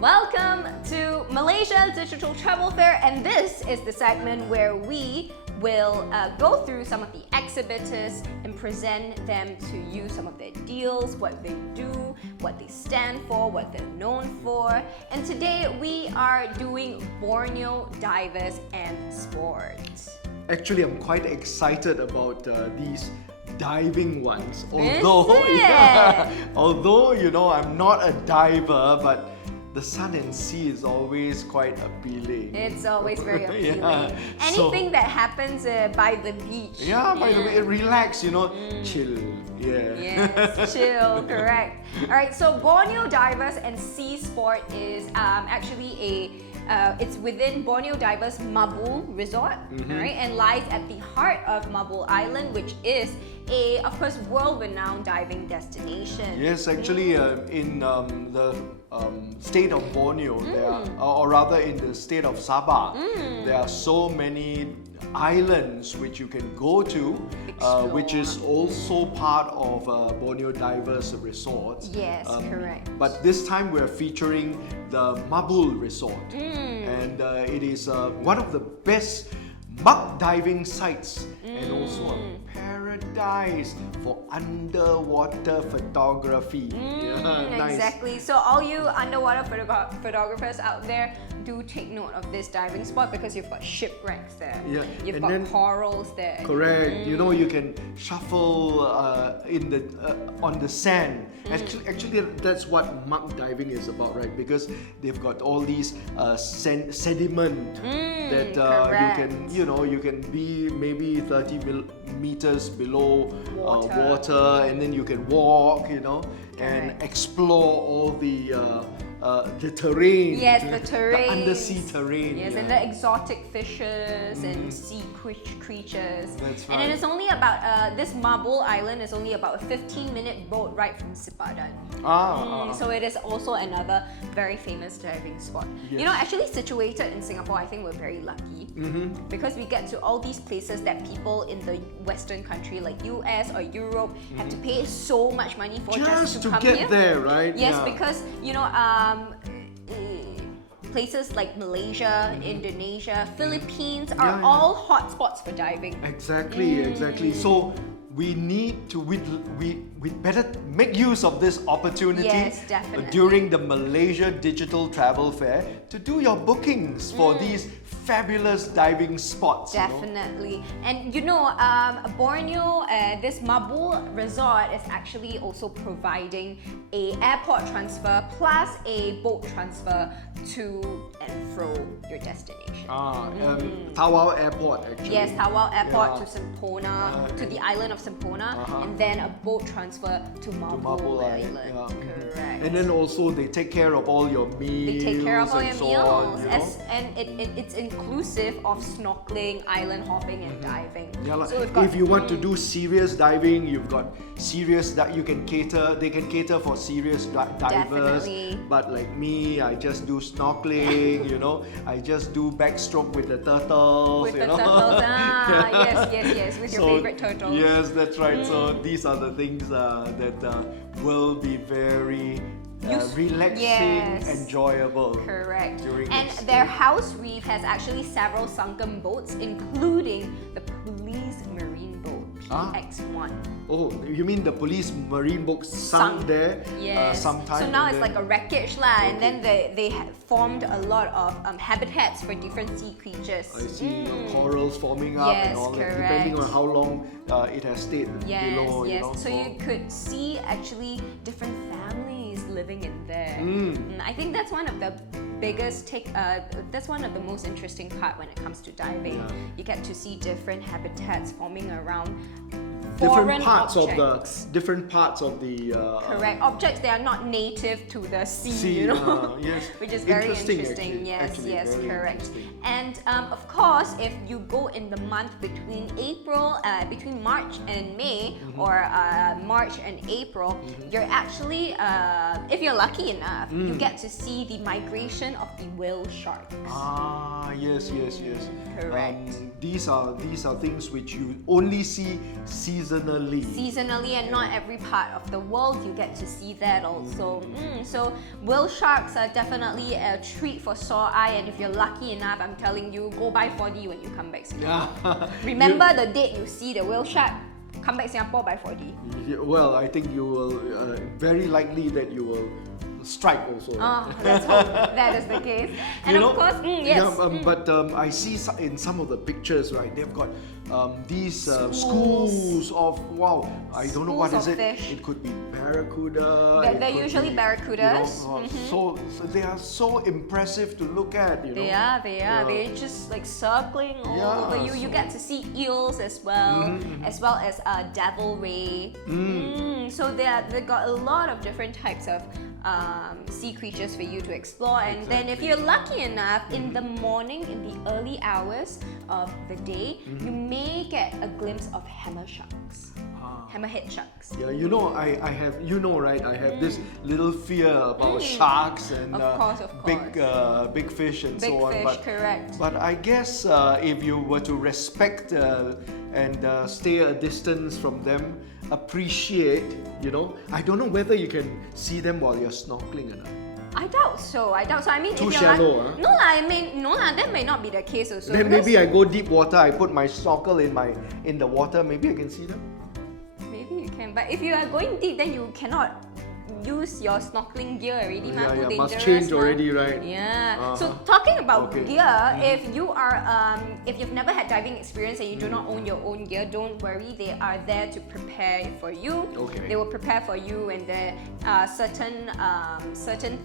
Welcome to Malaysia Digital Travel Fair, and this is the segment where we will go through some of the exhibitors and present them to you some of their deals, what they do, what they stand for, what they're known for. And today we are doing Borneo Divers and Sports. Actually, I'm quite excited about these diving ones. Although I'm not a diver, but the sun and sea is always quite appealing. It's always very appealing. Anything that happens by the beach. By the way, relax, chill. Yes, chill, correct. Alright, so Borneo Divers and Sea Sport is actually it's within Borneo Divers Mabul Resort, alright, and lies at the heart of Mabul Island, which is of course, world-renowned diving destination. Yes, actually, in the state of Borneo, or rather in the state of Sabah, there are so many islands which you can go to, which is also part of Borneo Divers Resort. Yes, correct. But this time we're featuring the Mabul Resort, and it is one of the best mud diving sites and also a paradise for underwater photography. Nice. Exactly. So all you underwater photographers out there, do take note of this diving spot because you've got shipwrecks there. You've got corals there. Correct. You can shuffle on the sand. Actually, that's what mud diving is about, right? Because they've got all these sediment that you can be maybe 30 meters below water, and then you can walk, and explore all the terrain. Yes, the terrain. The undersea terrain. Yes, and the exotic fishes and sea creatures. That's right. And it is only about, this Mabul Island is only about a 15-minute boat ride from Sabah. So it is also another very famous diving spot. Yes. Actually situated in Singapore, I think we're very lucky because we get to all these places that people in the Western country like US or Europe have to pay so much money for just to come get here. there, right? Yes, because places like Malaysia, Indonesia, Philippines are all hotspots for diving. Exactly. So we need to we better make use of this opportunity during the Malaysia Digital Travel Fair to do your bookings for these fabulous diving spots. Definitely. And Borneo, this Mabul Resort is actually also providing a airport transfer plus a boat transfer to and fro your destination. Tawau Airport, actually. Yes, Tawau Airport to Sempona, to the island of Sempona, and then a boat transfer to Mabul Island. Correct. And then also they take care of all your meals. They take care of all your meals, on, and it's inclusive of snorkeling, island hopping, and diving. So if you want to do serious diving, you've got serious that you can cater. They can cater for serious divers. Definitely. But like me, I just do snorkeling. I just do backstroke with the turtles. With the turtles, yes, with your favorite turtles. Yes, that's right. So these are the things that will be very relaxing, enjoyable. Correct. And their house reef has actually several sunken boats, including the police marine boat PX1. Oh, you mean the police marine boat sunk there sometime? So now it's like a wreckage and then they have formed a lot of habitats for different sea creatures. I see corals forming up and all that, depending on how long it has stayed below. So you could see actually different families living in there. I think that's one of the biggest that's one of the most interesting part when it comes to diving. You get to see different habitats forming around different parts objects. of the correct objects that are not native to the sea, which is very interesting. Yes, correct. And of course, if you go in the month between March and May, or March and April, you're actually, if you're lucky enough, you get to see the migration of the whale sharks. Yes. Correct. These are things which you only see season Seasonally, and not every part of the world you get to see that also. So whale sharks are definitely a treat for sore eye, and if you're lucky enough, I'm telling you, go buy 4D when you come back Singapore. Remember the date you see the whale shark? Come back Singapore by 4D. Well, I think you will, very likely that you will strike also. Let's hope that is the case. And of course, yes. But I see in some of the pictures, right, they've got these schools of, wow, I don't know what is it. Fish. It could be barracuda. They're usually barracudas. So they are so impressive to look at. They are. They're just like circling all over you. You get to see eels as well, as well as devil ray. So they got a lot of different types of sea creatures for you to explore, and then if you're lucky enough, in the morning, in the early hours of the day, you may get a glimpse of hammer sharks. Hammerhead sharks. Yeah, I have, right? I have this little fear about sharks and of course. big fish and big so on. Fish, correct. But I guess if you were to respect and stay a distance from them, appreciate, I don't know whether you can see them while you're snorkeling or not. I doubt so. I mean, too if you're shallow, that may not be the case also. Then maybe I go deep water, I put my snorkel in the water, maybe I can see them. Maybe you can, but if you are going deep, then you cannot use your snorkeling gear already. Too dangerous, must change already, right? Yeah. So talking about gear, if you've never had diving experience and you do not own your own gear, don't worry. They are there to prepare for you. Okay. They will prepare for you, and there are certain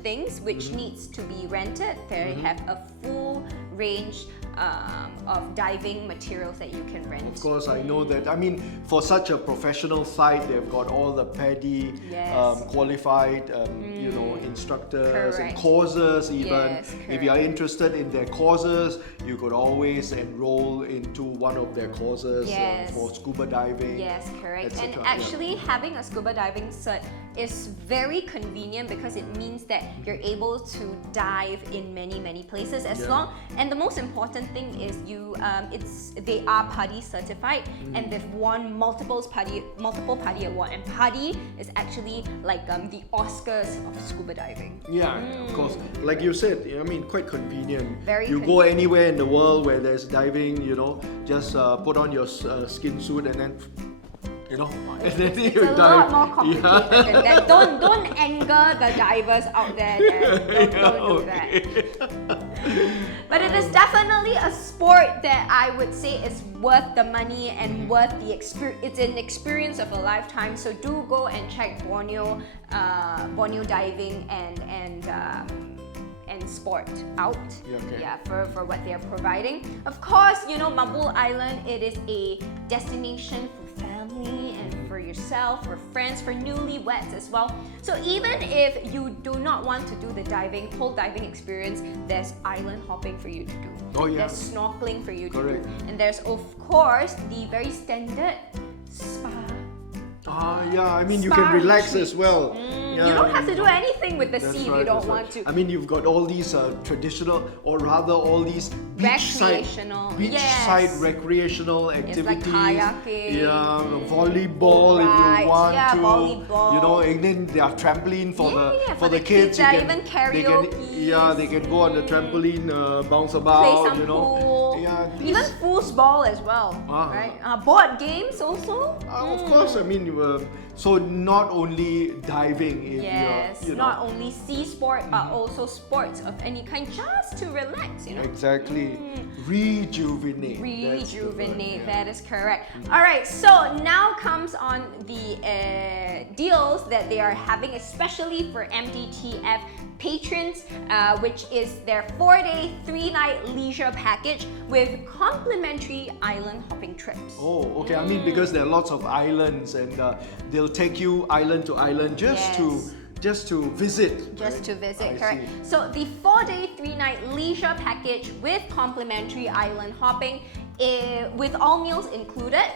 things which needs to be rented. They have a full range of diving materials that you can rent. Of course, I know that. I mean, for such a professional site, they've got all the PADI qualified, instructors and courses. Even if you are interested in their courses, you could always enroll into one of their courses for scuba diving. Yes, correct. And actually, having a scuba diving cert is very convenient because it means that you're able to dive in many places and the most important thing is they are PADI certified and they've won multiple PADI award, and PADI is actually like the Oscars of scuba diving. Of course, like you said, I mean, quite convenient. Very you convenient. Go anywhere in the world where there's diving, just put on your skin suit and then and then it's a lot more complicated than that. Don't anger the divers out there. Don't do that. But it is definitely a sport that I would say is worth the money and worth the experience. It's an experience of a lifetime. So do go and check Borneo diving and sport out for what they are providing. Of course, Mabul Island, it is a destination for family and for yourself, for friends, for newlyweds as well. So even if you do not want to do the pole diving experience, there's island hopping for you to do. There's snorkeling for you to do. And there's of course the very standard spa. I mean, you can relax as well. You don't have to do anything with the sea if you don't want to. I mean, you've got all these traditional, or rather all these beachside recreational activities. It's like kayaking. Volleyball if you want to. Volleyball. And then there are trampoline for the kids. Even karaoke. They can go on the trampoline, bounce about. Play some pool. Even foosball as well. Right? Board games also. Of course, I mean. So not only diving, not only sea sport, but also sports of any kind, just to relax. Exactly. Rejuvenate. That is correct. All right. So now comes on the deals that they are having, especially for MDTF patrons, which is their 4-day, 3-night leisure package with complimentary island hopping trips. Oh, okay. I mean, because there are lots of islands and they'll take you island to island just to visit. Correct. So the 4-day, 3-night leisure package with complimentary island hopping, with all meals included,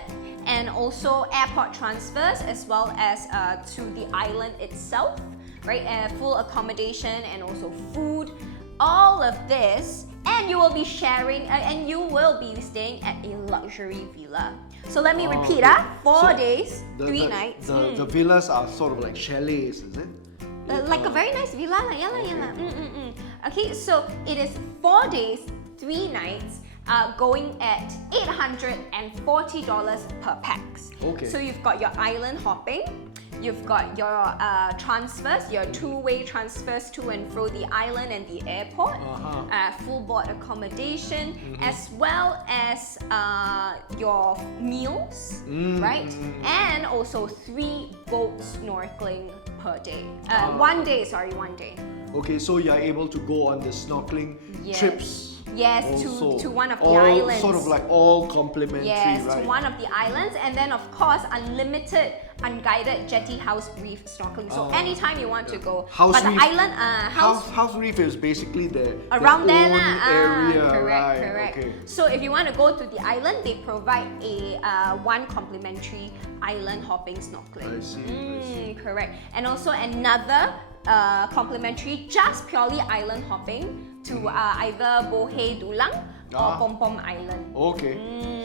and also airport transfers as well as to the island itself, right? Full accommodation and also food. All of this, and you will be sharing, and you will be staying at a luxury villa. So let me repeat, 4 days, 3 nights. The villas are sort of like chalets, is it? Like a very nice villa, Okay, so it is 4 days, 3 nights, going at $840 per pax. Okay. So you've got your island hopping, you've got your transfers, your two-way transfers to and fro the island and the airport, full board accommodation, as well as your meals, right? And also 3 boat snorkeling per day. 1 day, sorry, 1 day. Okay, so you're able to go on the snorkeling trips. Yes, also. to one of the islands. Sort of like all complimentary, yes, right? to one of the islands, and then of course unlimited unguided jetty house reef snorkeling. So anytime you want to go. House but reef, the island house reef is basically the around their there own area, correct, right? correct. Okay. So if you want to go to the island, they provide a one complimentary island hopping snorkeling. I see. Correct. And also another complimentary, just purely island hopping to either Bohei Dulang or Pom Pom Island. Okay.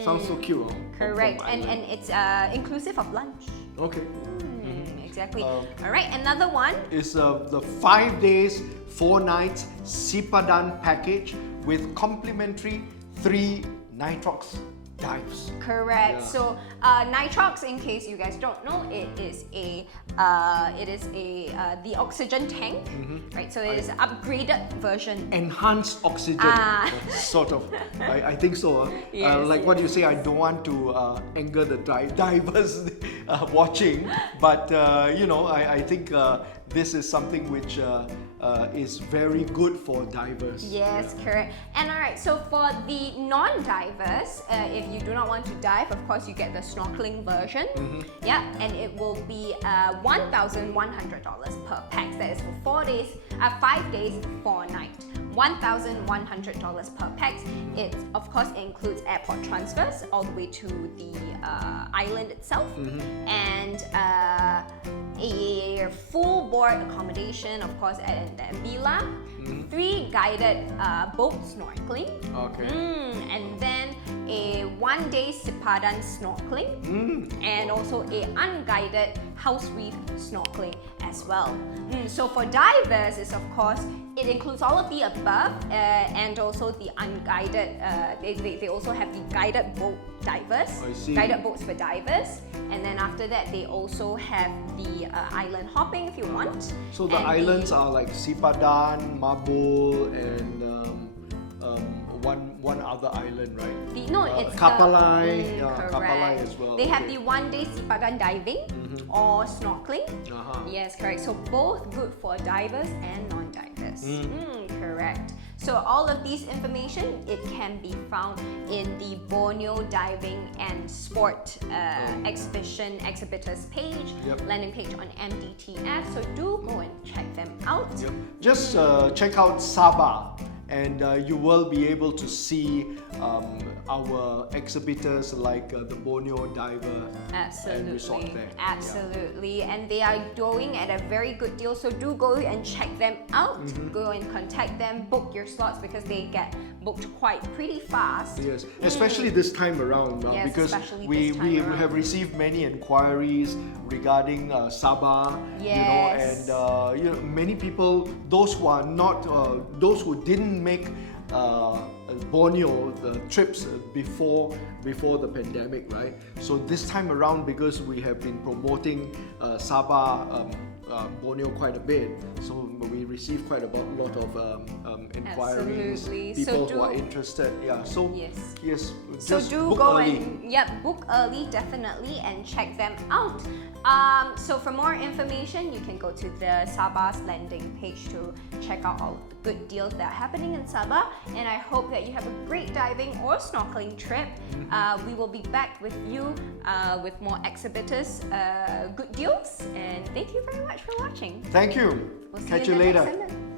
Sounds so cute. Huh? Correct. Pom Pom And it's inclusive of lunch. Okay. Exactly. All right, another one is the 5 days, 4 nights Sipadan package with complimentary 3 nitrox dives. Correct. Yeah. So nitrox, in case you guys don't know, it is the oxygen tank, right? So it is an upgraded version. Enhanced oxygen, sort of. I think so. Yes, like what you say, I don't want to anger the divers watching, but I think this is something which is very good for divers. Yes, correct. And alright, so for the non-divers, if you do not want to dive, of course you get the snorkeling version. Yeah, and it will be $1,100 per pax. That is for 5 days, 4 nights. $1,100 per pax. It of course includes airport transfers all the way to the island itself, and a full board accommodation, of course, at the villa. 3 guided boat snorkeling. Okay. And then a 1 day Sipadan snorkeling, and also a unguided house reef snorkeling as well. So for divers, is of course it includes all of the above, and also the unguided. They also have the guided boat divers, guided boats for divers, and then after that they also have the island hopping if you want. So the islands are like Sipadan, Mabul, and one other island, right? It's Kapalai, correct. Kapalai as well. They have the 1 day Sipadan diving or snorkeling. Yes, correct. So both good for divers and non-divers. Correct. So all of these information, it can be found in the Borneo Diving and Sport exhibitors page, landing page on MDTF. So do go and check them out. Just check out Sabah, and you will be able to see our exhibitors like the Borneo Diver and Resort there. Absolutely. And they are going at a very good deal, so do go and check them out. Go and contact them, book your slots, because they get booked pretty fast. Yes, especially this time around, because we have received many inquiries regarding Sabah. Yes. And many people, those who are not, those who didn't make Borneo the trips before the pandemic, right? So this time around, because we have been promoting Sabah, Borneo quite a bit, so we received quite a lot of inquiries, people who are interested. So yes, so just do book go early. and book early, definitely, and check them out. So for more information, you can go to the Sabah's landing page to check out all the good deals that are happening in Sabah. And I hope that you have a great diving or snorkeling trip. We will be back with you with more exhibitors, good deals. And thank you very much for watching. Thank you. We'll see Catch you you in the later. next segment.